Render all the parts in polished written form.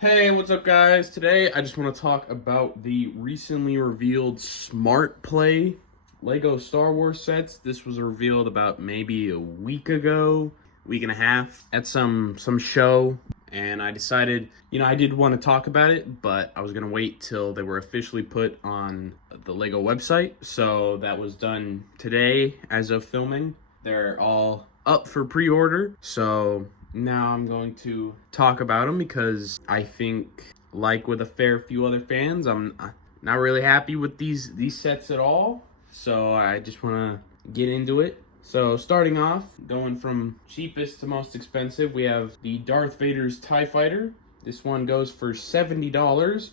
Hey, what's up guys? Today I just want to talk about the recently revealed Smart Play Lego Star Wars sets. This was revealed about maybe a week ago, week and a half at some show, and I decided, I did want to talk about it, but I was going to wait till they were officially put on the Lego website. So that was done today as of filming. They're all up for pre-order. So now I'm going to talk about them because I think, like with a fair few other fans, I'm not really happy with these sets at all. So I just want to get into it. So starting off, going from cheapest to most expensive, we have the Darth Vader's TIE Fighter. This one goes for $70.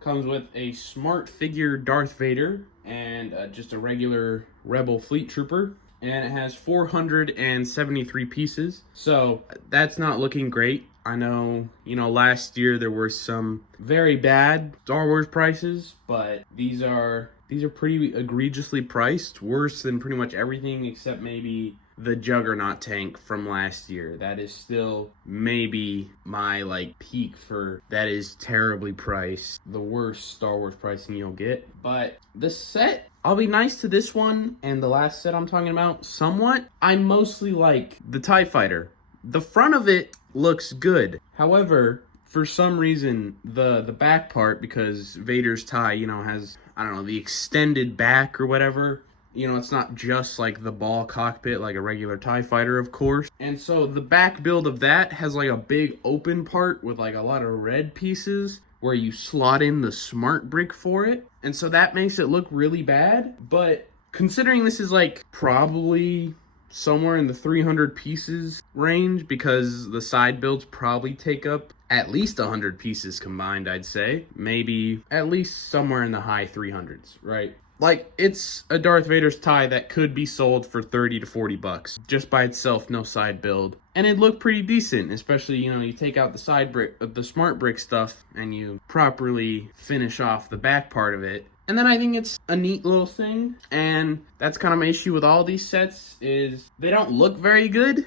Comes with a smart figure Darth Vader and just a regular Rebel Fleet Trooper. And it has 473 pieces. So that's not looking great. I know, last year there were some very bad Star Wars prices, but these are pretty egregiously priced, worse than pretty much everything except maybe the Juggernaut tank from last year. That is still maybe my peak for that is terribly priced. The worst Star Wars pricing you'll get. But the set, I'll be nice to this one and the last set I'm talking about somewhat. I mostly like the TIE Fighter. The front of it looks good. However, for some reason, the back part, because Vader's tie, has, I don't know, the extended back or whatever. It's not just like the ball cockpit like a regular TIE Fighter, of course. And so the back build of that has like a big open part with like a lot of red pieces where you slot in the smart brick for it. And so that makes it look really bad. But considering this is like probably somewhere in the 300 pieces range, because the side builds probably take up at least 100 pieces combined, I'd say. Maybe at least somewhere in the high 300s, right? Like, it's a Darth Vader's tie that could be sold for 30 to 40 bucks just by itself, no side build. And it looked pretty decent, especially, you take out the side brick, the smart brick stuff, and you properly finish off the back part of it. And then I think it's a neat little thing, and that's kind of my issue with all these sets, is they don't look very good.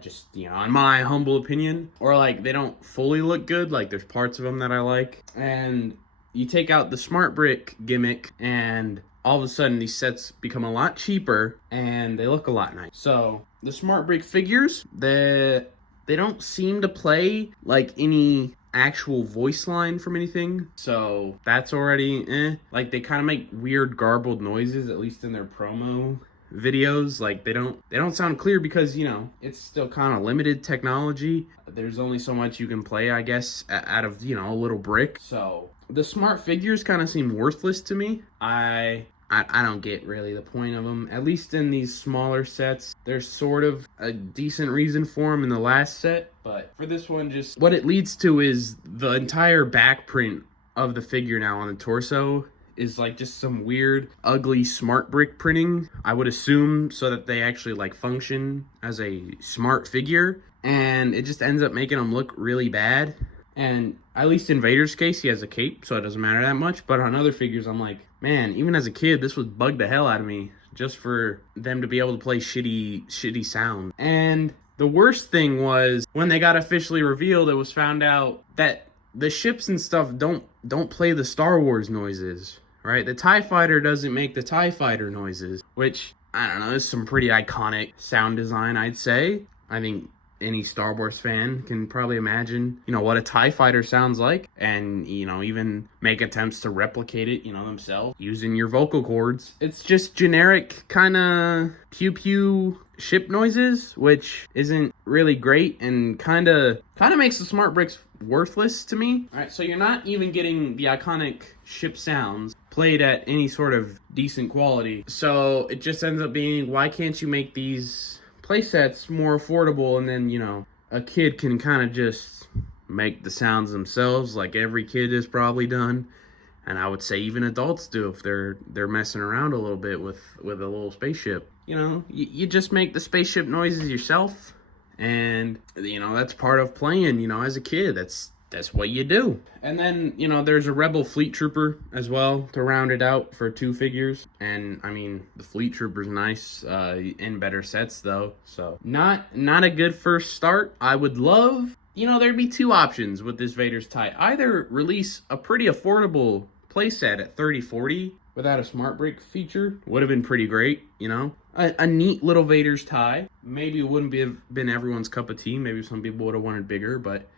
Just, in my humble opinion. Or, they don't fully look good. Like, there's parts of them that I like. And you take out the smart brick gimmick, and all of a sudden these sets become a lot cheaper, and they look a lot nice. So, the smart brick figures, they don't seem to play, any actual voice line from anything, so that's already they kind of make weird garbled noises, at least in their promo videos. They don't sound clear because it's still kind of limited technology. There's only so much you can play, I guess, out of a little brick. So the smart figures kind of seem worthless to me. I don't get really the point of them. At least in these smaller sets, there's sort of a decent reason for them in the last set. But for this one, just what it leads to is the entire back print of the figure now on the torso is just some weird, ugly smart brick printing, I would assume, so that they actually function as a smart figure. And it just ends up making them look really bad. And at least in Vader's case, he has a cape, so it doesn't matter that much. But on other figures, I'm like, man, even as a kid, this would bug the hell out of me just for them to be able to play shitty sound. And the worst thing was when they got officially revealed, it was found out that the ships and stuff don't play the Star Wars noises, right? The TIE Fighter doesn't make the TIE Fighter noises, which, I don't know, is some pretty iconic sound design, I'd say. I think any Star Wars fan can probably imagine, what a TIE Fighter sounds like, and, even make attempts to replicate it, themselves using your vocal cords. It's just generic kind of pew-pew ship noises, which isn't really great and kind of makes the smart bricks worthless to me. All right, so you're not even getting the iconic ship sounds played at any sort of decent quality. So it just ends up being, why can't you make these playsets more affordable, and then a kid can kind of just make the sounds themselves, like every kid has probably done, and I would say even adults do if they're messing around a little bit with a little spaceship. You just make the spaceship noises yourself, and that's part of playing. As a kid, that's what you do. And then, there's a Rebel Fleet Trooper as well to round it out for 2 figures. And, I mean, the Fleet Trooper's nice in better sets, though. So, not a good first start. I would love there'd be two options with this Vader's tie. Either release a pretty affordable playset at 30-40 without a smart brick feature, would have been pretty great, A neat little Vader's tie. Maybe it wouldn't have been everyone's cup of tea. Maybe some people would have wanted bigger, but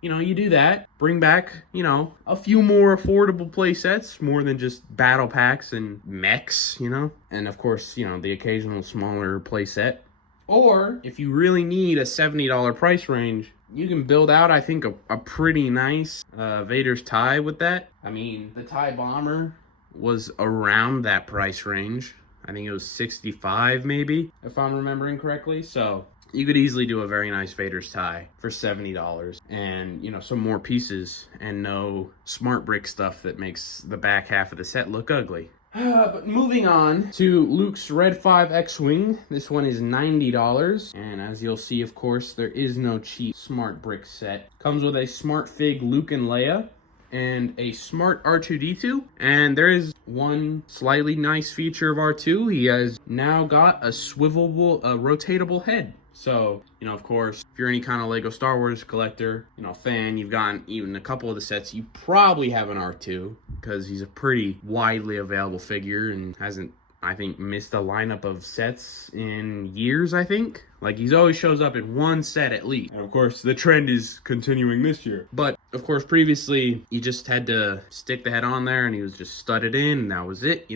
you do that. Bring back, a few more affordable play sets, more than just battle packs and mechs, And of course, the occasional smaller play set. Or if you really need a $70 price range, you can build out, I think, a pretty nice Vader's tie with that. I mean, the TIE Bomber was around that price range. I think it was 65 maybe, if I'm remembering correctly. So you could easily do a very nice Vader's tie for $70 and, some more pieces and no smart brick stuff that makes the back half of the set look ugly. But moving on to Luke's Red 5 X-Wing. This one is $90. And as you'll see, of course, there is no cheap smart brick set. Comes with a smart fig Luke and Leia and a smart R2-D2. And there is one slightly nice feature of R2. He has now got a rotatable head. So, of course, if you're any kind of Lego Star Wars collector, fan, you've gotten even a couple of the sets, you probably have an R2 because he's a pretty widely available figure and hasn't, I think, missed a lineup of sets in years, I think. Like, he's always shows up in one set at least. And, of course, the trend is continuing this year. But, of course, previously, you just had to stick the head on there and he was just studded in and that was it,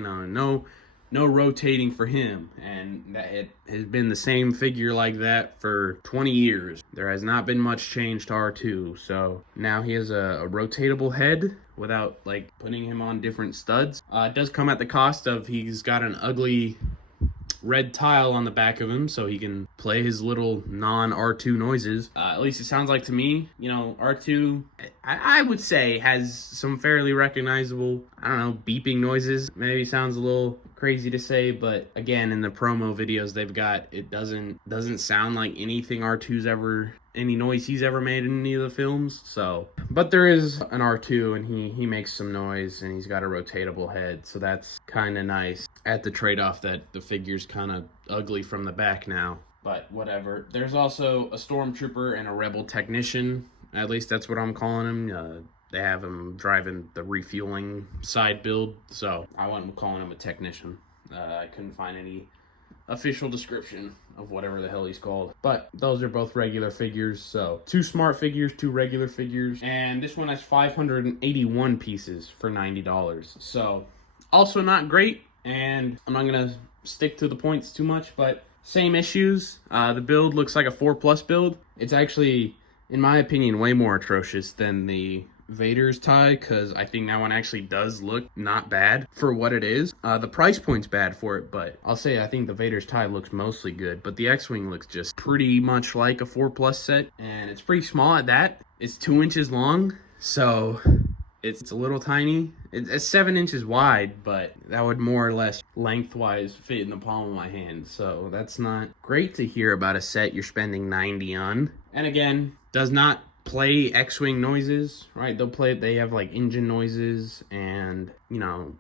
no rotating for him, and that it has been the same figure like that for 20 years. There has not been much change to R2, so now he has a rotatable head without putting him on different studs. It does come at the cost of he's got an ugly red tile on the back of him so he can play his little non-R2 noises. At least it sounds like to me, R2, I would say, has some fairly recognizable, beeping noises. Maybe sounds a little crazy to say, but again, in the promo videos they've got, it doesn't sound like anything R2's ever, any noise he's ever made in any of the films. So, but there is an R2 and he makes some noise and he's got a rotatable head, so that's kind of nice at the trade-off that the figure's kind of ugly from the back now, but whatever. There's also a stormtrooper and a rebel technician, at least that's what I'm calling him. They have him driving the refueling side build, so I wasn't calling him a technician. I couldn't find any official description of whatever the hell he's called. But those are both regular figures, so 2 smart figures, 2 regular figures. And this one has 581 pieces for $90. So also not great, and I'm not going to stick to the points too much, but same issues. The build looks like a 4+ build. It's actually, in my opinion, way more atrocious than the Vader's tie, because I think that one actually does look not bad for what it is. The price point's bad for it, but I'll say I think the Vader's tie looks mostly good, but the X-Wing looks just pretty much like a 4+ set, and it's pretty small at that. It's 2 inches long, so it's a little tiny. It's 7 inches wide, but that would more or less lengthwise fit in the palm of my hand, so that's not great to hear about a set you're spending $90 on. And again, does not play X-Wing noises, right? They have engine noises and,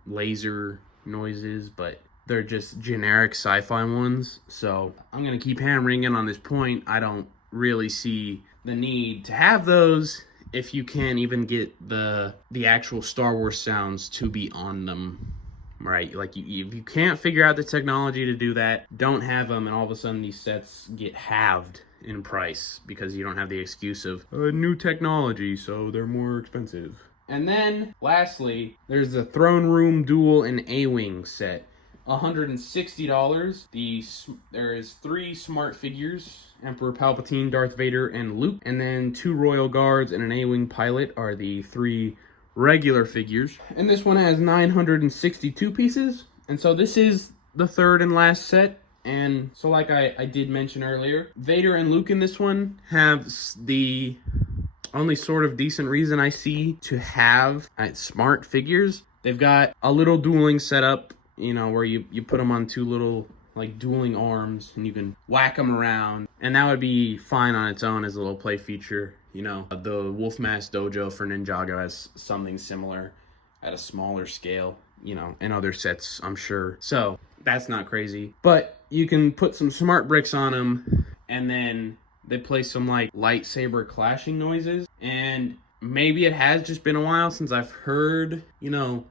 laser noises, but they're just generic sci-fi ones. So I'm going to keep hammering in on this point. I don't really see the need to have those if you can't even get the actual Star Wars sounds to be on them, right? If you can't figure out the technology to do that, don't have them, and all of a sudden these sets get halved in price because you don't have the excuse of new technology, so they're more expensive. And then lastly, there's the Throne Room Duel and A-Wing set, $160. There is 3 smart figures: Emperor Palpatine, Darth Vader, and Luke, and then 2 Royal Guards and an A-Wing pilot are the 3 regular figures. And this one has 962 pieces, and so this is the third and last set. And so like I did mention earlier, Vader and Luke in this one have the only sort of decent reason I see to have smart figures. They've got a little dueling setup, where you put them on 2 little dueling arms and you can whack them around, and that would be fine on its own as a little play feature. The Wolf Mask Dojo for Ninjago has something similar at a smaller scale, in other sets, I'm sure. So that's not crazy, but you can put some smart bricks on them and then they play some like lightsaber clashing noises, and maybe it has just been a while since I've heard,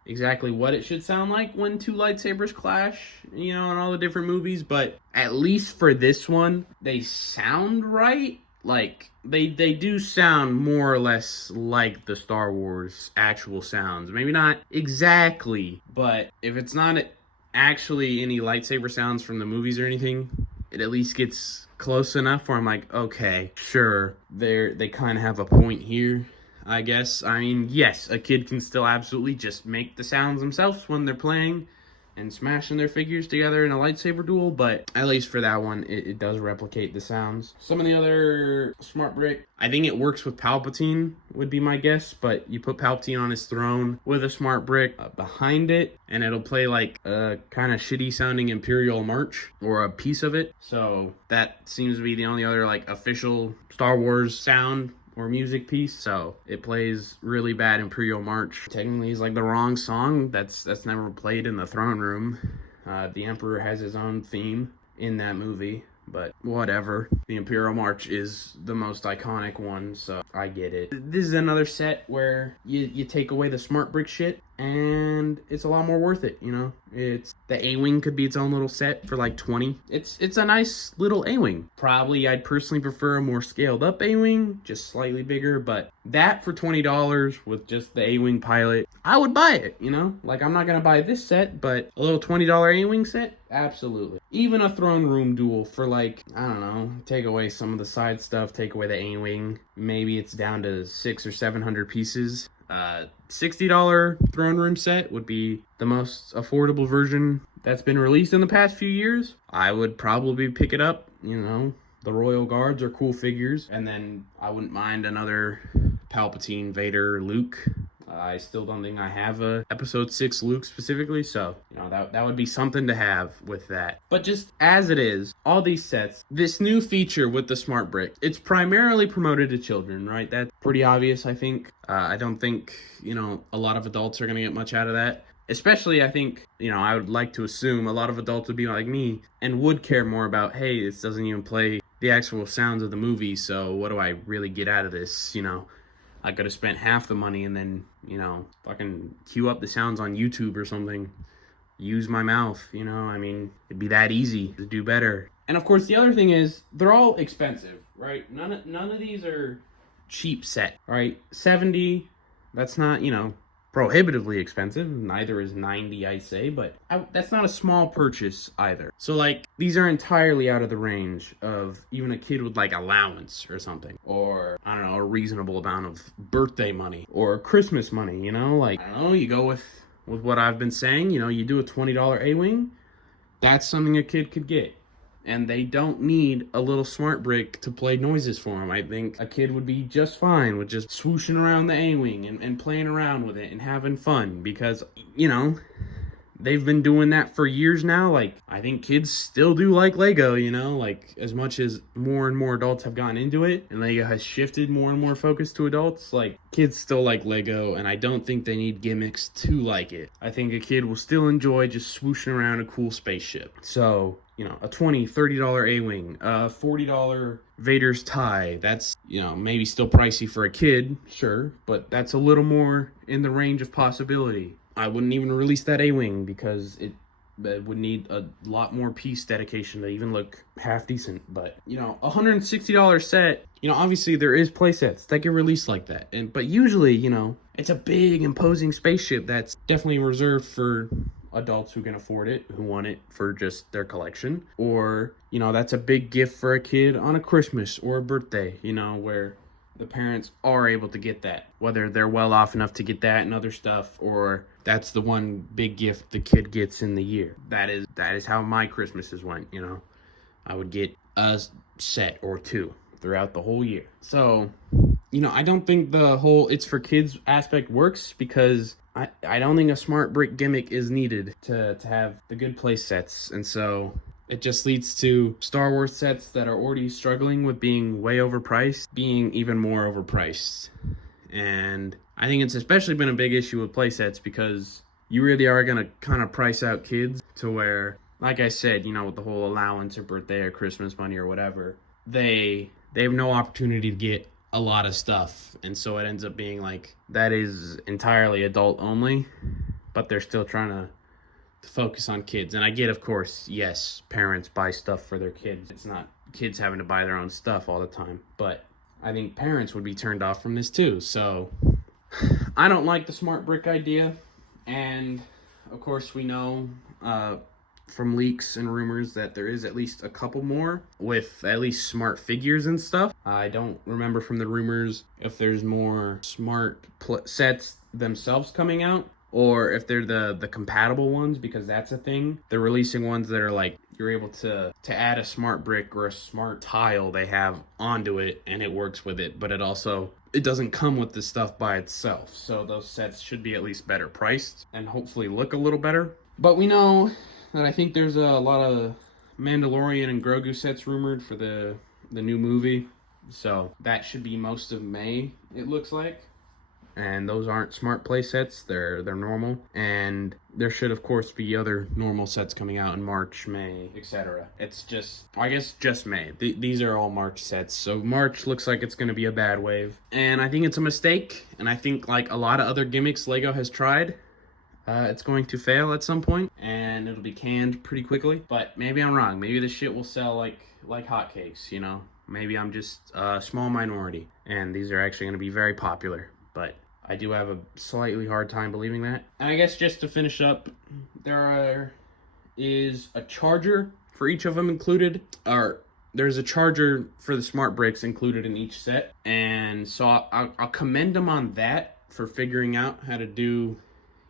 exactly what it should sound like when two lightsabers clash, in all the different movies, but at least for this one, they sound right. Like, they do sound more or less like the Star Wars actual sounds. Maybe not exactly, but if it's not actually any lightsaber sounds from the movies or anything, it at least gets close enough where I'm like, okay, sure, they kind of have a point here, I guess. I mean, yes, a kid can still absolutely just make the sounds themselves when they're playing and smashing their figures together in a lightsaber duel, but at least for that one, it does replicate the sounds. Some of the other smart brick, I think it works with Palpatine, would be my guess, but you put Palpatine on his throne with a smart brick behind it, and it'll play like a kind of shitty sounding Imperial March, or a piece of it. So that seems to be the only other like official Star Wars sound or music piece. So it plays really bad Imperial March. Technically, it's like the wrong song. That's never played in the throne room. The Emperor has his own theme in that movie, but whatever. The Imperial March is the most iconic one, so I get it. This is another set where you take away the smart brick shit, and it's a lot more worth it, It's the A-Wing could be its own little set for like 20. It's a nice little A-Wing. Probably I'd personally prefer a more scaled up A-Wing, just slightly bigger, but that for $20 with just the A-Wing pilot, I would buy it, Like, I'm not gonna buy this set, but a little $20 A-Wing set, absolutely. Even a throne room duel for like, I don't know, take away some of the side stuff, take away the A-Wing, maybe it's down to 600 or 700 pieces. $60 throne room set would be the most affordable version that's been released in the past few years. I would probably pick it up, The Royal Guards are cool figures, and then I wouldn't mind another Palpatine, Vader, Luke. I still don't think I have a episode 6 Luke specifically, so that would be something to have with that. But just as it is, all these sets, this new feature with the smart brick, it's primarily promoted to children, right? That's pretty obvious, I think. I don't think a lot of adults are gonna get much out of that. Especially, I think, I would like to assume a lot of adults would be like me and would care more about, hey, this doesn't even play the actual sounds of the movie, so what do I really get out of this, I could have spent half the money and then, fucking queue up the sounds on YouTube or something. Use my mouth, I mean, it'd be that easy to do better. And of course, the other thing is, they're all expensive, right? None of these are cheap set, right? 70, that's not, prohibitively expensive. Neither is 90, I say, but that's not a small purchase either. So like, these are entirely out of the range of even a kid with like allowance or something, or I don't know, a reasonable amount of birthday money or Christmas money, like, I don't know, you go with what I've been saying, you do a $20 A-Wing, that's something a kid could get. And they don't need a little smart brick to play noises for them. I think a kid would be just fine with just swooshing around the A-Wing and playing around with it and having fun, because, they've been doing that for years now. Like, I think kids still do like Lego, like, as much as more and more adults have gotten into it and Lego has shifted more and more focus to adults, like, kids still like Lego, and I don't think they need gimmicks to like it. I think a kid will still enjoy just swooshing around a cool spaceship. So, a $20, $30 A-Wing, a $40 Vader's tie, that's, maybe still pricey for a kid, sure, but that's a little more in the range of possibility. I wouldn't even release that A-Wing because it would need a lot more piece dedication to even look half decent. But, $160 set, obviously there is play sets that get released like that. But usually, it's a big, imposing spaceship that's definitely reserved for adults who can afford it, who want it for just their collection. Or, that's a big gift for a kid on a Christmas or a birthday, where the parents are able to get that, whether they're well off enough to get that and other stuff, or that's the one big gift the kid gets in the year. That is how my Christmases went. I would get a set or two throughout the whole year. So, I don't think the whole it's for kids aspect works, because I don't think a smart brick gimmick is needed to have the good play sets. And so it just leads to Star Wars sets that are already struggling with being way overpriced, being even more overpriced. And I think it's especially been a big issue with play sets, because you really are going to kind of price out kids to where, like I said, with the whole allowance or birthday or Christmas money or whatever, they they have no opportunity to get a lot of stuff. And so it ends up being like that is entirely adult only, but they're still trying to focus on kids. And I get, of course, yes, parents buy stuff for their kids. It's not kids having to buy their own stuff all the time. But I think parents would be turned off from this too. So I don't like the smart brick idea. And of course, we know from leaks and rumors that there is at least a couple more with at least smart figures and stuff. I don't remember from the rumors if there's more smart sets themselves coming out, or if they're the compatible ones, because that's a thing. They're releasing ones that are like you're able to add a smart brick or a smart tile they have onto it and it works with it, but it doesn't come with the stuff by itself. So those sets should be at least better priced and hopefully look a little better. But we know that I think there's a lot of Mandalorian and Grogu sets rumored for the new movie. So that should be most of May, it looks like. And those aren't smart play sets, they're normal. And there should, of course, be other normal sets coming out in March, May, etc. It's just, I guess, just May. These are all March sets. So March looks like it's going to be a bad wave. And I think it's a mistake. And I think, like a lot of other gimmicks Lego has tried, it's going to fail at some point, and it'll be canned pretty quickly. But maybe I'm wrong. Maybe this shit will sell like hotcakes, you know? Maybe I'm just a small minority, and these are actually going to be very popular. But I do have a slightly hard time believing that. And I guess just to finish up, is a charger for each of them included. There's a charger for the smart bricks included in each set. And so I'll commend them on that for figuring out how to do,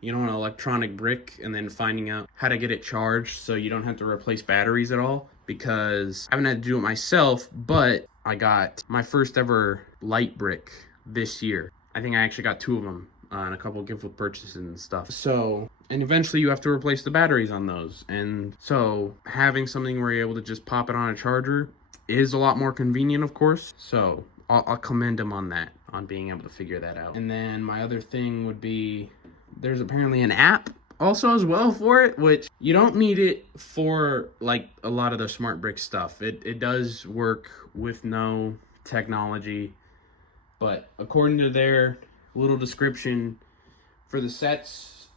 an electronic brick and then finding out how to get it charged so you don't have to replace batteries at all. Because I haven't had to do it myself, but I got my first ever light brick this year. I think I actually got 2 of them and a couple of gift with purchases and stuff. So, and eventually you have to replace the batteries on those. And so having something where you're able to just pop it on a charger is a lot more convenient, of course. So I'll commend him on that, on being able to figure that out. And then my other thing would be, there's apparently an app also as well for it, which you don't need it for like a lot of the smart brick stuff. It does work with no technology. But according to their little description for the sets,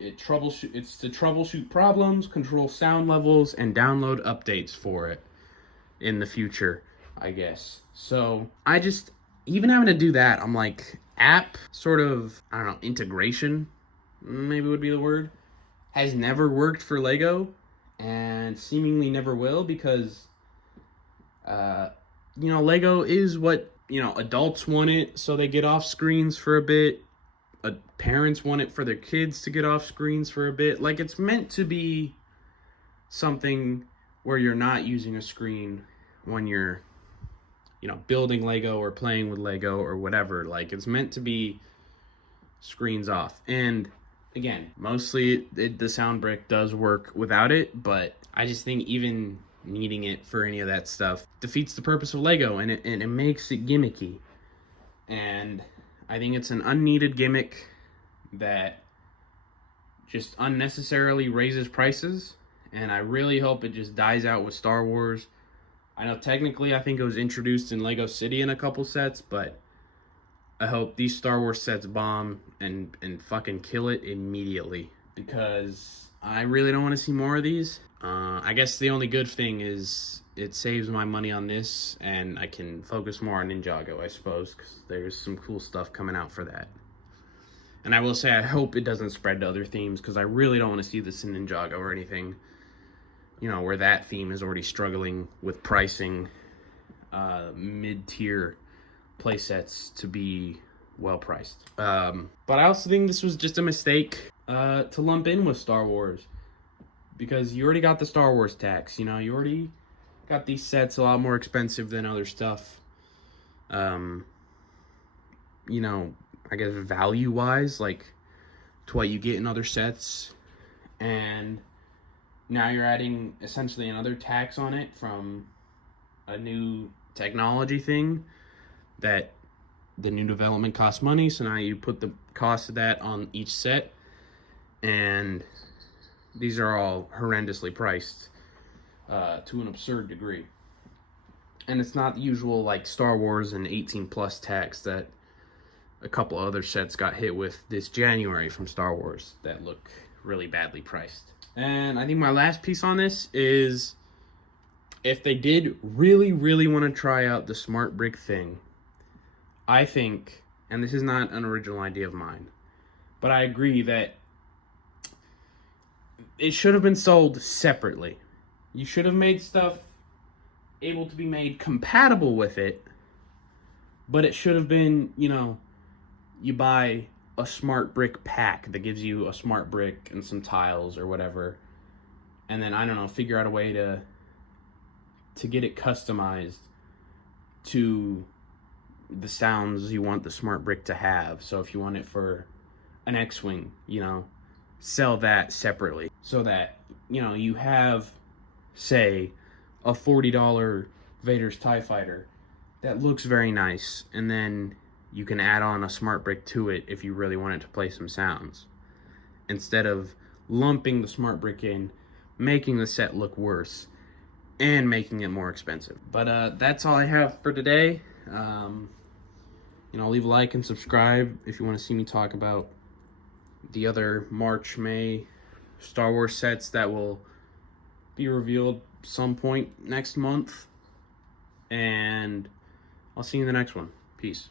it's to troubleshoot problems, control sound levels, and download updates for it in the future, I guess. So I just, even having to do that, I'm like, app sort of, I don't know, integration, maybe would be the word, has never worked for Lego and seemingly never will because, Lego is what, adults want it so they get off screens for a bit. Parents want it for their kids to get off screens for a bit. Like, it's meant to be something where you're not using a screen when you're, building Lego or playing with Lego or whatever. Like, it's meant to be screens off. And again, mostly the sound brick does work without it, but I just think even needing it for any of that stuff defeats the purpose of Lego, and it makes it gimmicky. And I think it's an unneeded gimmick that just unnecessarily raises prices, and I really hope it just dies out with Star Wars. I know technically I think it was introduced in Lego City in a couple sets, but I hope these Star Wars sets bomb and fucking kill it immediately, because I really don't want to see more of these. I guess the only good thing is it saves my money on this, and I can focus more on Ninjago, I suppose, because there's some cool stuff coming out for that. And I will say I hope it doesn't spread to other themes, because I really don't want to see this in Ninjago or anything, where that theme is already struggling with pricing mid-tier playsets to be well priced. But I also think this was just a mistake to lump in with Star Wars, because you already got the Star Wars tax. You already got these sets a lot more expensive than other stuff. I guess value-wise, like, to what you get in other sets. And now you're adding essentially another tax on it from a new technology thing that the new development costs money. So now you put the cost of that on each set. And these are all horrendously priced to an absurd degree. And it's not the usual like Star Wars and 18 plus tax that a couple other sets got hit with this January from Star Wars that look really badly priced. And I think my last piece on this is, if they did really, really want to try out the smart brick thing, I think, and this is not an original idea of mine, but I agree that it should have been sold separately. You should have made stuff able to be made compatible with it, but it should have been, you know, you buy a smart brick pack that gives you a smart brick and some tiles or whatever, and then, I don't know, figure out a way to get it customized to the sounds you want the smart brick to have. So if you want it for an X-Wing, you know, sell that separately so that, you know, you have, say, a $40 Vader's TIE Fighter that looks very nice, and then you can add on a smart brick to it if you really want it to play some sounds, instead of lumping the smart brick in, making the set look worse, and making it more expensive. But that's all I have for today. You know, leave a like and subscribe if you want to see me talk about the other March, May Star Wars sets that will be revealed some point next month. And I'll see you in the next one. Peace.